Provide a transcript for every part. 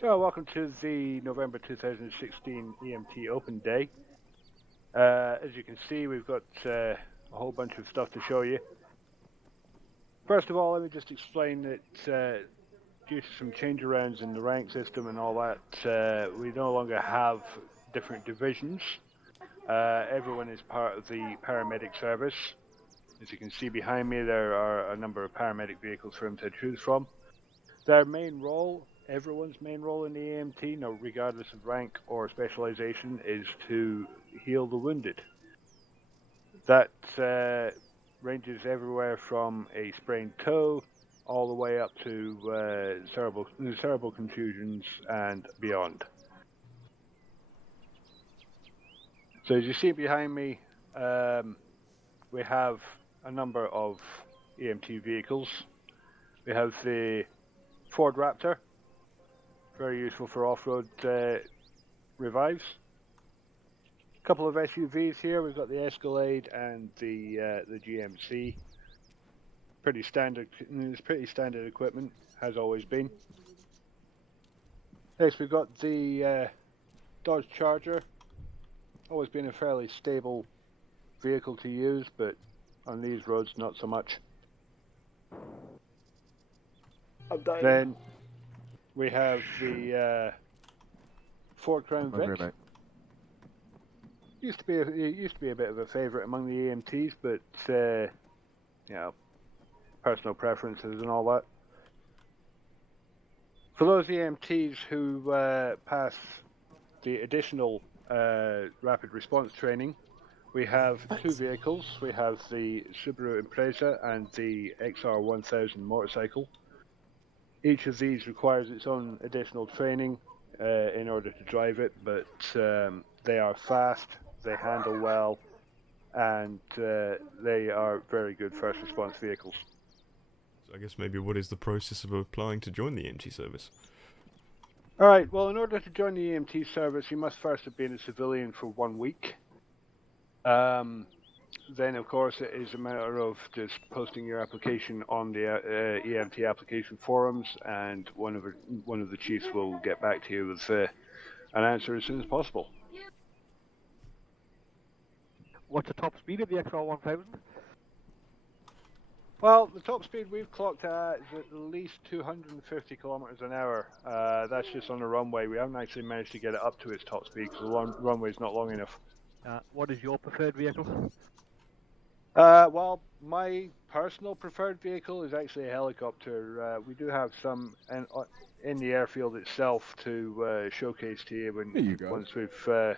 So, welcome to the November 2016 EMT Open Day. As you can see, we've got a whole bunch of stuff to show you. First of all, let me just explain that due to some change arounds in the rank system and all that, we no longer have different divisions. Everyone is part of the paramedic service. As you can see behind me, there are a number of paramedic vehicles for them to choose from. Their main role, everyone's main role in the EMT, now regardless of rank or specialization, is to heal the wounded. That ranges everywhere from a sprained toe all the way up to cerebral contusions and beyond. So as you see behind me, we have a number of EMT vehicles. We have the Ford Raptor, very useful for off-road revives. A couple of SUVs here. We've got the Escalade and the GMC. Pretty standard equipment, has always been. Next, we've got the Dodge Charger. Always been a fairly stable vehicle to use, but on these roads, not so much. Then we have the Ford Crown Vic. Used to be a bit of a favourite among the EMTs, but personal preferences and all that. For those EMTs who pass the additional rapid response training, we have two vehicles. We have the Subaru Impreza and the XR1000 motorcycle. Each of these requires its own additional training in order to drive it, but they are fast, they handle well, and they are very good first response vehicles. So I guess maybe what is the process of applying to join the EMT service? Alright, well, in order to join the EMT service, you must first have been a civilian for 1 week. Then, of course, it is a matter of just posting your application on the EMT application forums, and one of the chiefs will get back to you with an answer as soon as possible. What's the top speed of the XR1000? Well, the top speed we've clocked at is at least 250 kilometers an hour. That's just on the runway. We haven't actually managed to get it up to its top speed because the runway's not long enough. What is your preferred vehicle? Well, my personal preferred vehicle is actually a helicopter. We do have some in the airfield itself to showcase to you once we've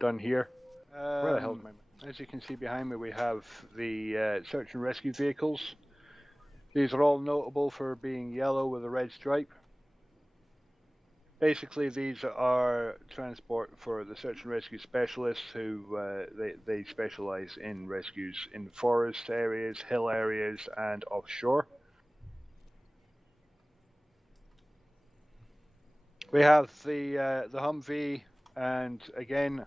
done here. Where the hell is my... As you can see behind me, we have the search and rescue vehicles. These are all notable for being yellow with a red stripe. Basically, these are transport for the search and rescue specialists who they specialize in rescues in forest areas, hill areas, and offshore. We have the Humvee, and again,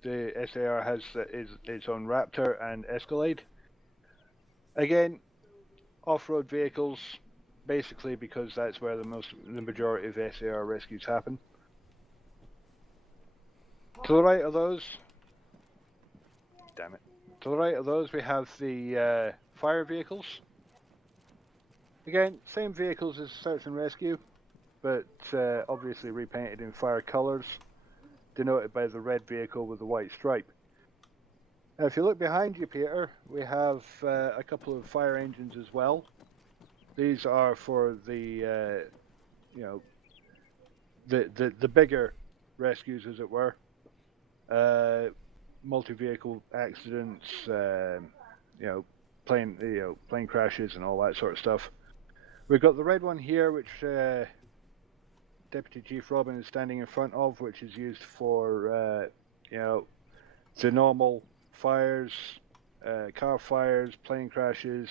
the SAR has its own Raptor and Escalade. Again, off-road vehicles, basically because that's where the majority of SAR rescues happen. To the right of those, we have the fire vehicles. Again, same vehicles as search and rescue, but obviously repainted in fire colours, denoted by the red vehicle with the white stripe. Now, if you look behind you, Peter, we have a couple of fire engines as well. These are for the the bigger rescues, as it were. Multi-vehicle accidents, plane crashes, and all that sort of stuff. We've got the red one here, which Deputy Chief Robin is standing in front of, which is used for the normal fires, car fires, plane crashes,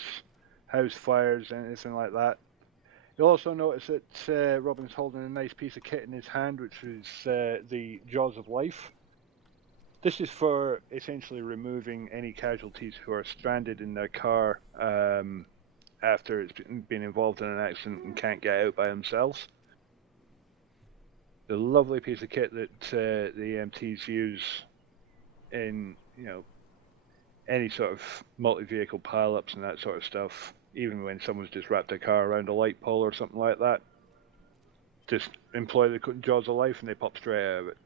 house fires, anything like that. You'll also notice that Robin's holding a nice piece of kit in his hand, which is the Jaws of Life. This is for essentially removing any casualties who are stranded in their car after it's been involved in an accident and can't get out by themselves. the lovely piece of kit that the EMTs use in, any sort of multi-vehicle pile-ups and that sort of stuff. Even when someone's just wrapped a car around a light pole or something like that, just employ the jaws of life and they pop straight out of it.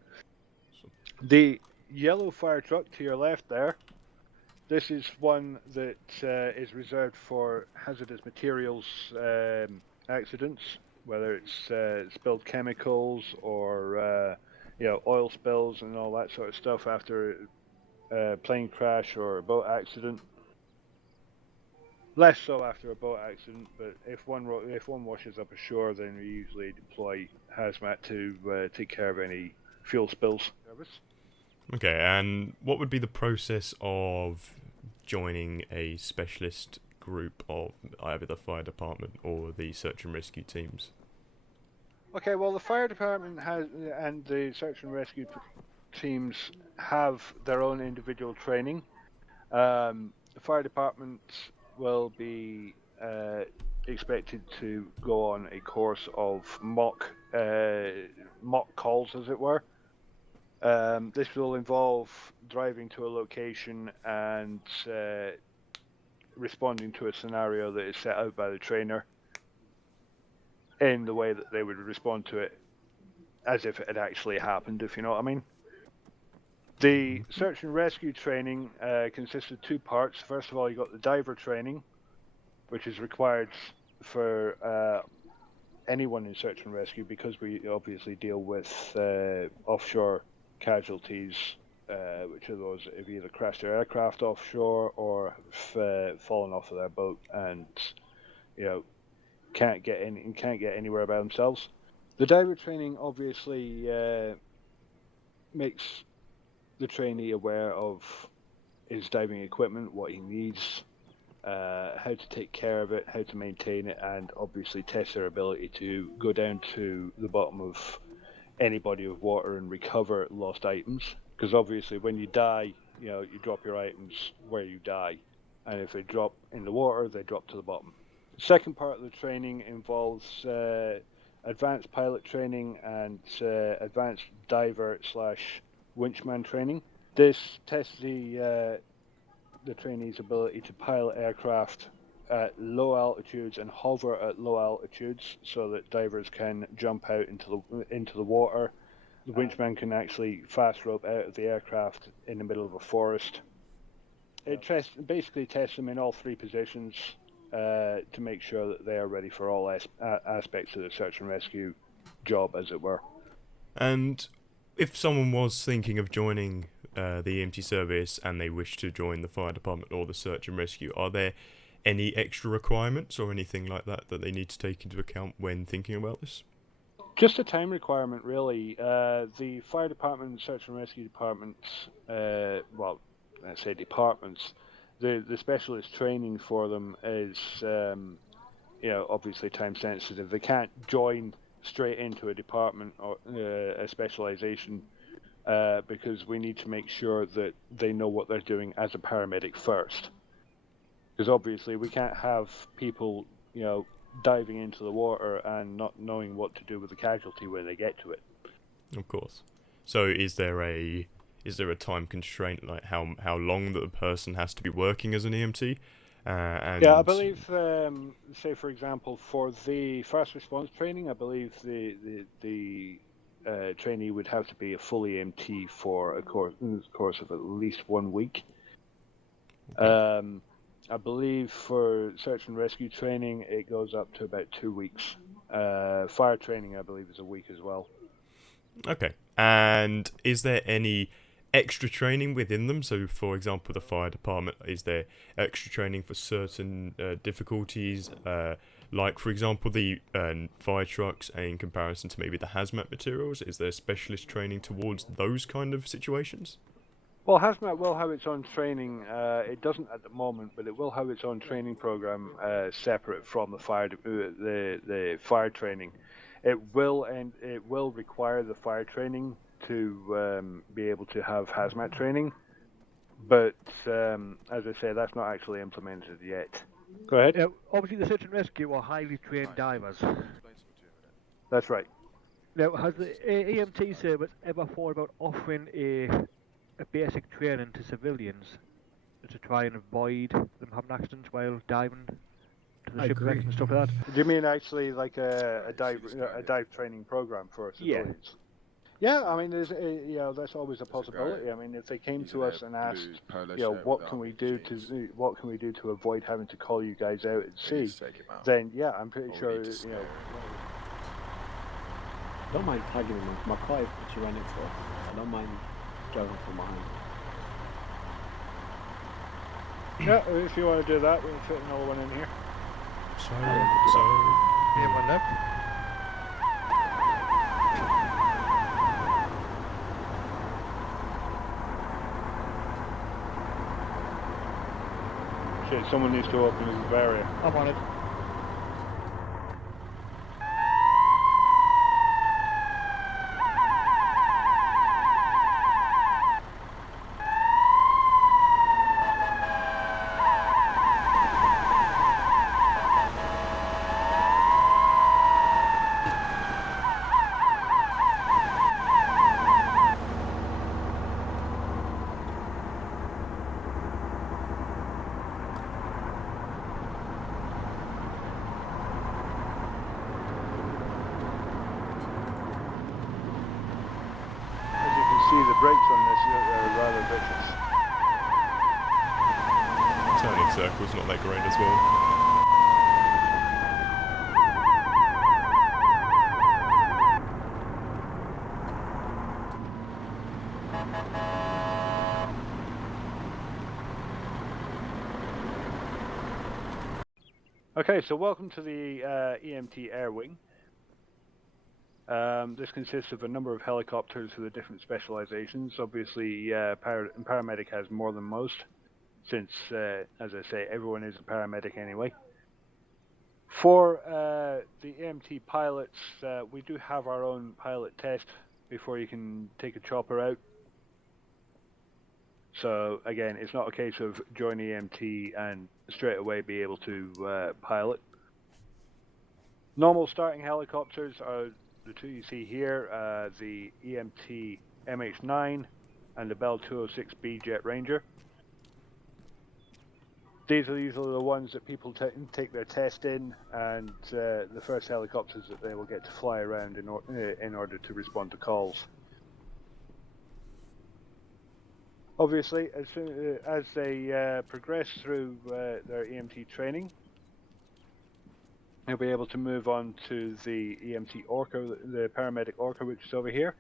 The yellow fire truck to your left there, this is one that is reserved for hazardous materials accidents, whether it's spilled chemicals or oil spills and all that sort of stuff after a plane crash or a boat accident. Less so after a boat accident, but if one washes up ashore, then we usually deploy hazmat to take care of any fuel spills. Okay, and what would be the process of joining a specialist group of either the fire department or the search and rescue teams? Okay, well, the fire department and the search and rescue teams have their own individual training. The fire department will be expected to go on a course of mock calls, as it were. This will involve driving to a location and responding to a scenario that is set out by the trainer in the way that they would respond to it as if it had actually happened, if you know what I mean. The search and rescue training consists of two parts. First of all, you got the diver training, which is required for anyone in search and rescue because we obviously deal with offshore casualties, which are those that have either crashed their aircraft offshore or have fallen off of their boat and can't get anywhere by themselves. The diver training obviously makes the trainee aware of his diving equipment, what he needs, how to take care of it, how to maintain it, and obviously test their ability to go down to the bottom of any body of water and recover lost items. Because obviously when you die, you drop your items where you die, and if they drop in the water, they drop to the bottom. The second part of the training involves advanced pilot training and advanced diver / winchman training. This tests the trainee's ability to pilot aircraft at low altitudes and hover at low altitudes, so that divers can jump out into the water. The winchman can actually fast rope out of the aircraft in the middle of a forest. It basically tests them in all three positions to make sure that they are ready for all aspects of the search and rescue job, as it were. And if someone was thinking of joining the EMT service and they wish to join the fire department or the search and rescue, are there any extra requirements or anything like that that they need to take into account when thinking about this? Just a time requirement, really. The fire department and search and rescue departments, well, I say departments, the specialist training for them is, obviously time sensitive. They can't join straight into a department or a specialization because we need to make sure that they know what they're doing as a paramedic first. Because obviously we can't have people, diving into the water and not knowing what to do with the casualty when they get to it. Of course. So is there a time constraint, like how long that the person has to be working as an EMT? Yeah, I believe, say for example, for the first response training, I believe the trainee would have to be a full EMT for a course of at least 1 week. Okay. I believe for search and rescue training, it goes up to about 2 weeks. Fire training, I believe, is a week as well. Okay. And is there any extra training within them? So, for example, the fire department, is there extra training for certain difficulties? Like, for example, the fire trucks in comparison to maybe the hazmat materials? Is there specialist training towards those kind of situations? Well, hazmat will have its own training. It doesn't at the moment, but it will have its own training program separate from the fire training. It will require the fire training to be able to have hazmat training, but as I say, that's not actually implemented yet. Go ahead. Obviously, the search and rescue are highly trained divers. That's right. Now, has the EMT service ever thought about offering a basic training to civilians to try and avoid them having accidents while diving to the I shipwrecks agree. and stuff like that? Do you mean actually like a dive training program for Yeah. civilians? Yeah, I mean, there's that's always a possibility. I mean, if they came to us and asked, what can we do to avoid having to call you guys out at sea, then yeah, I'm pretty sure I don't mind tagging him. My car is actually right next to us. I don't mind driving from behind. yeah, if you want to do that, we can fit another one in here. So Anyone left? Shit, someone needs to open this barrier. I'm on it. As you can see, the brakes on this are rather vicious. turning circle's not that great as well. Okay, so welcome to the EMT airwing. This consists of a number of helicopters with the different specializations. Obviously, Paramedic has more than most, since, as I say, everyone is a paramedic anyway. For the EMT pilots, we do have our own pilot test before you can take a chopper out. So again, it's not a case of join EMT and straight away be able to pilot. Normal starting helicopters are the two you see here, the EMT MH9 and the Bell 206B Jet Ranger. These are the ones that people take their test in, and the first helicopters that they will get to fly around in order to respond to calls. Obviously, as they progress through their EMT training, they'll be able to move on to the EMT Orca, the Paramedic Orca, which is over here.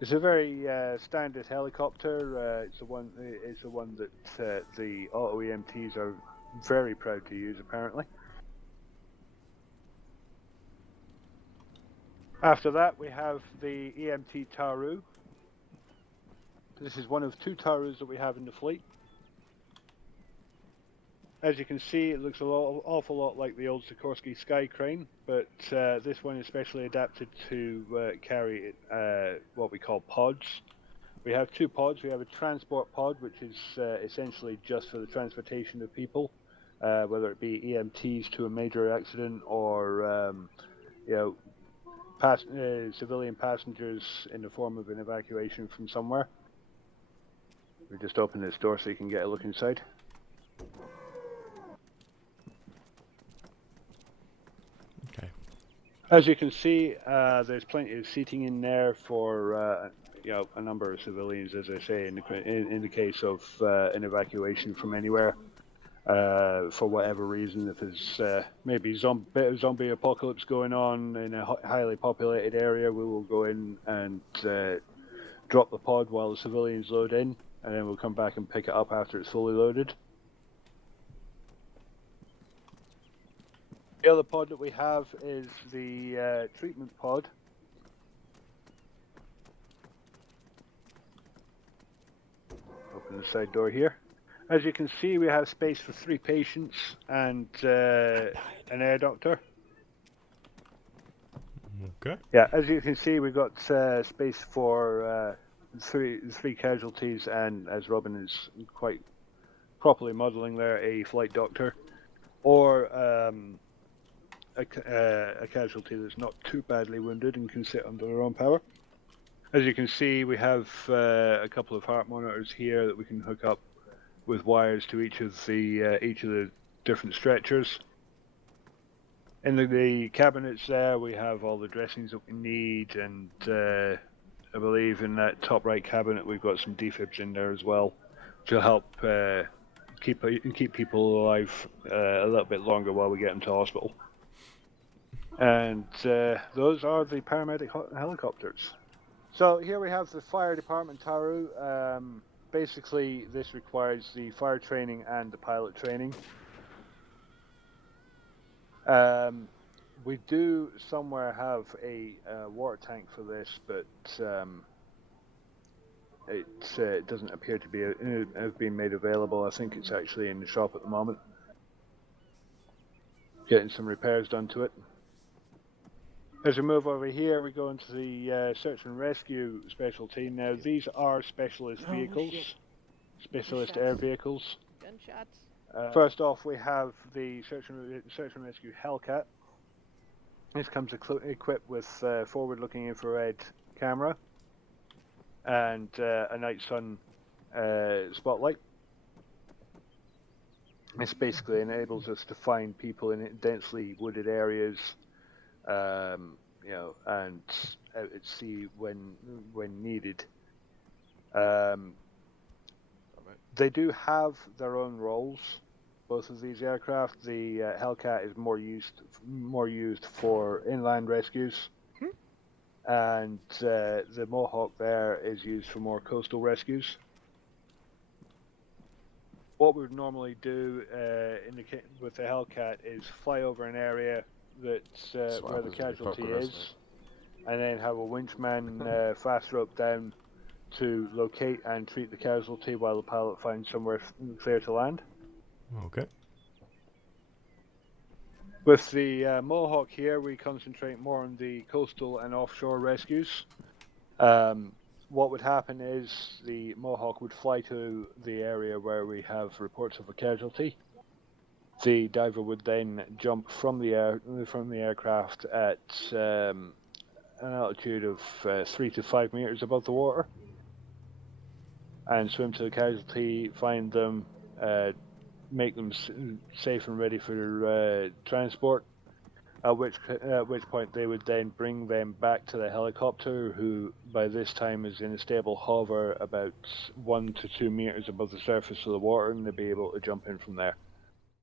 It's a very standard helicopter. It's the one that the auto EMTs are very proud to use, apparently. After that, we have the EMT Taru. This is one of two Tarus that we have in the fleet. As you can see, it looks an awful lot like the old Sikorsky Sky Crane, but this one is specially adapted to carry what we call pods. We have two pods. We have a transport pod, which is essentially just for the transportation of people, whether it be EMTs to a major accident or civilian passengers in the form of an evacuation from somewhere. We just open this door so you can get a look inside. Okay. As you can see, there's plenty of seating in there for a number of civilians, as I say, in the case of an evacuation from anywhere. For whatever reason, if there's maybe bit of zombie apocalypse going on in a highly populated area, we will go in and drop the pod while the civilians load in, and then we'll come back and pick it up after it's fully loaded. The other pod that we have is the treatment pod. Open the side door here. As you can see, we have space for 3 patients and an air doctor. Okay. Yeah, as you can see, we've got space for three casualties, and as Robin is quite properly modelling there, a flight doctor, or a casualty that's not too badly wounded and can sit under their own power. As you can see, we have a couple of heart monitors here that we can hook up with wires to each of the different stretchers. In the cabinets there, we have all the dressings that we need, and I believe in that top right cabinet we've got some defibs in there as well to help keep people alive a little bit longer while we get them to hospital. And those are the paramedic helicopters. So here we have the fire department Taru. Basically, this requires the fire training and the pilot training. We do somewhere have a water tank for this, but it doesn't appear to have been made available. I think it's actually in the shop at the moment. Getting some repairs done to it. As we move over here, we go into the search and rescue specialty. Now, these are specialist vehicles, specialist air vehicles. Gunshots. First off, we have the search and rescue Hellcat. This comes equipped with forward-looking infrared camera and a night sun spotlight. This basically enables us to find people in densely wooded areas, and at sea when needed. They do have their own roles. Both of these aircraft. The Hellcat is more used for inland rescues, and the Mohawk there is used for more coastal rescues. What we would normally do with the Hellcat is fly over an area that's where the casualty is, and then have a winchman fast rope down to locate and treat the casualty while the pilot finds somewhere clear to land. Okay. With the Mohawk here, we concentrate more on the coastal and offshore rescues. What would happen is the Mohawk would fly to the area where we have reports of a casualty. The diver would then jump from the aircraft at an altitude of 3 to 5 meters above the water, and swim to the casualty, find them, make them safe and ready for transport, at which point they would then bring them back to the helicopter, who by this time is in a stable hover about 1 to 2 meters above the surface of the water, and they'll be able to jump in from there.